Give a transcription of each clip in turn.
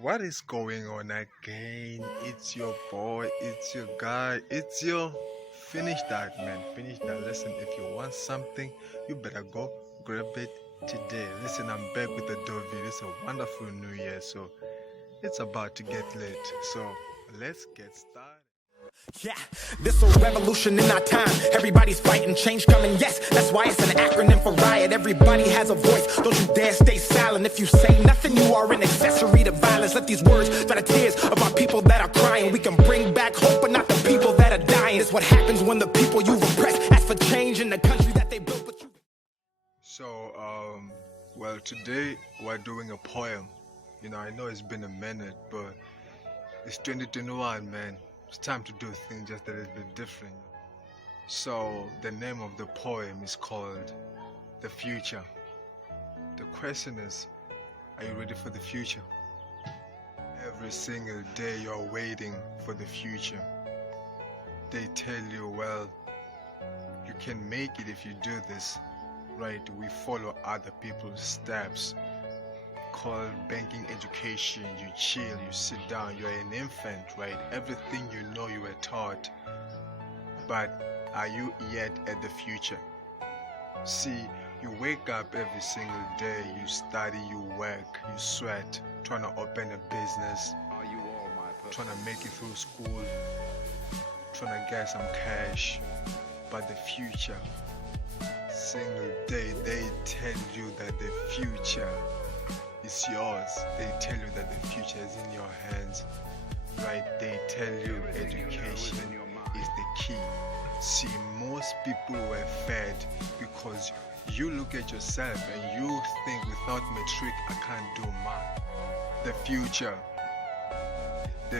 What is going on again? It's your boy, it's your guy, it's your finish that man. Finish that. Listen, if you want something, you better go grab it today. Listen, I'm back with the Dovey. It's a wonderful new year, so it's about to get lit. So let's get started. Yeah, this a revolution in our time. Everybody's fighting, change coming, yes. That's why it's an acronym for riot. Everybody has a voice, don't you dare stay silent. If you say nothing, you are an accessory to violence. Let these words dry the tears of our people that are crying. We can bring back hope, but not the people that are dying. It's what happens when the people you repress ask for change in the country that they built, but you... Well, today we're doing a poem. I know it's been a minute, but it's 2021, man. It's time to do things just a little bit different. So, the name of the poem is called The Future. The question is, are you ready for the future? Every single day you're waiting for the future. They tell you, well, you can make it if you do this, right? We follow other people's steps. Called banking education, you chill, you sit down, you're an infant, right? Everything you know you were taught. But are you yet at the future? See, you wake up every single day, you study, you work, you sweat, trying to open a business, trying to make it through school, trying to get some cash. But the future, single day, they tell you that the future is yours. They tell you that the future is in your hands, right? They tell you education is the key. See, most people were fed because you look at yourself and you think without Matric I can't do math. The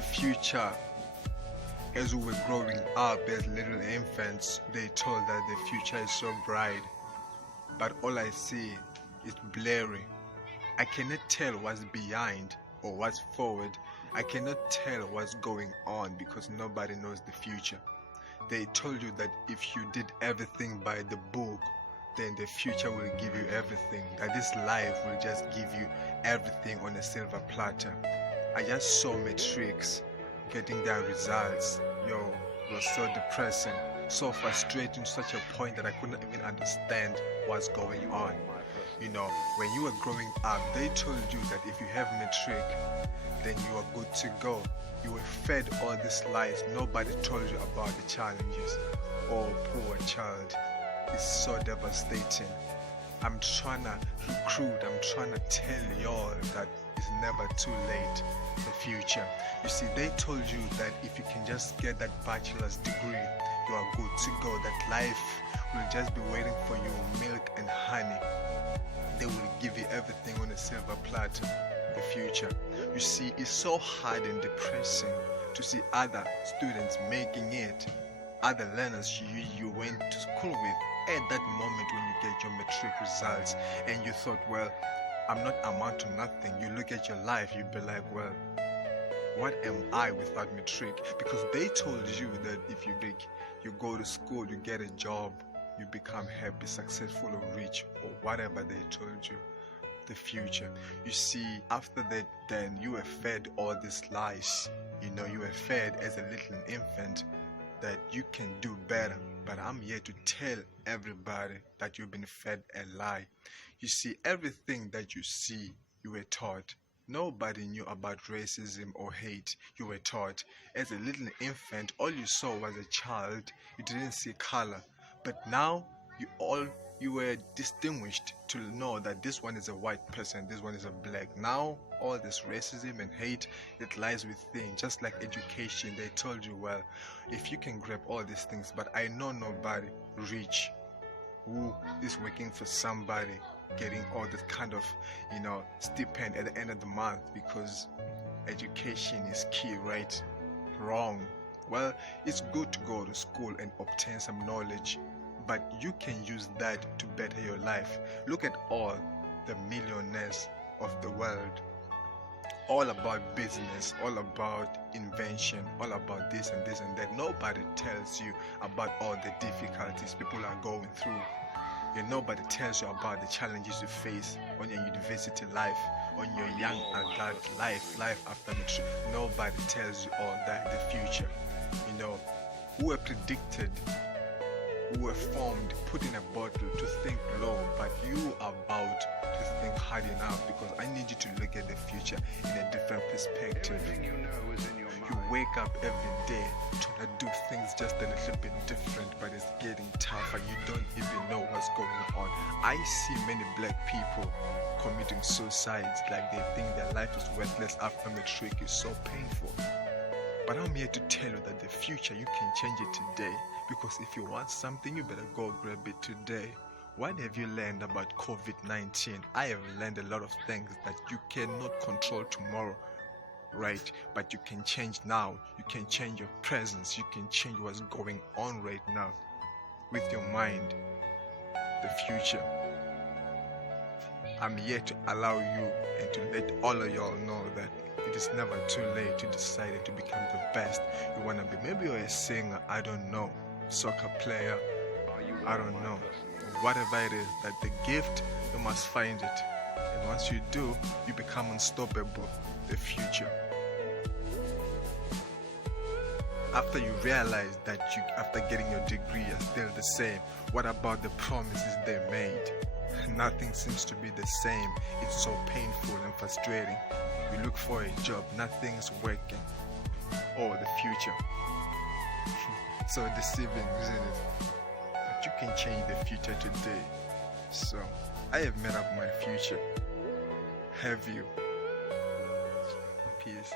future, as we were growing up as little infants, they told that the future is so bright, but all I see is blurry. I cannot tell what's behind or what's forward. I cannot tell what's going on because nobody knows the future. They told you that if you did everything by the book, then the future will give you everything. That this life will just give you everything on a silver platter. I just saw Matrix getting their results. It was so depressing, so frustrating to such a point that I couldn't even understand what's going on. When you were growing up, they told you that if you have Matric, then you are good to go. You were fed all these lies. Nobody told you about the challenges. Oh, poor child. It's so devastating. I'm trying to recruit, I'm trying to tell y'all that it's never too late. The future. You see, they told you that if you can just get that bachelor's degree, you are good to go. That life will just be waiting for you, milk and honey. They will give you everything on a silver platter. The future. You see, it's so hard and depressing to see other students making it, other learners you went to school with at that moment when you get your Matric results and you thought, well, I'm not amount to nothing. You look at your life, you'd be like, well, what am I without Matric? Because they told you that if you go to school, you get a job, you become happy, successful or rich or whatever they told you. The future. You see, after that, then you were fed all these lies. You were fed as a little infant that you can do better. But I'm here to tell everybody that you've been fed a lie. You see, everything that you see, you were taught. Nobody knew about racism or hate. You were taught. As a little infant, all you saw was a child. You didn't see color. But now, you were distinguished to know that this one is a white person, this one is a black. Now, all this racism and hate, it lies within. Just like education, they told you, well, if you can grab all these things, but I know nobody rich who is working for somebody, getting all this kind of, stipend at the end of the month because education is key, right? Wrong. Well, it's good to go to school and obtain some knowledge, but you can use that to better your life. Look at all the millionaires of the world. All about business, all about invention, all about this and this and that. Nobody tells you about all the difficulties people are going through. Nobody tells you about the challenges you face on your university life, on your young adult life after Matric. Nobody tells you all that, the future. Who were predicted, who were formed, put in a bottle to think low, but you are about to think hard enough, because I need you to look at the future in a different perspective. You wake up every day trying to do things just a little bit different, but it's getting tougher. You don't even know what's going on. I see many black people committing suicides, like they think their life is worthless after Matric. Is so painful. But I'm here to tell you that the future, you can change it today, because if you want something, you better go grab it today. What have you learned about COVID-19? I have learned a lot of things that you cannot control tomorrow, right? But you can change now. You can change your presence. You can change what's going on right now with your mind. The future. I'm here to allow you and to let all of y'all know that it is never too late to decide to become the best you want to be. Maybe you're a singer, I don't know, soccer player, I don't know. Whatever it is, that the gift, you must find it. And once you do, you become unstoppable. The future. After you realize that after getting your degree, you're still the same, what about the promises they made? Nothing seems to be the same. It's so painful and frustrating. You look for a job, nothing's working. Oh, the future. So deceiving, isn't it? But you can change the future today. So, I have made up my future. Have you? Peace.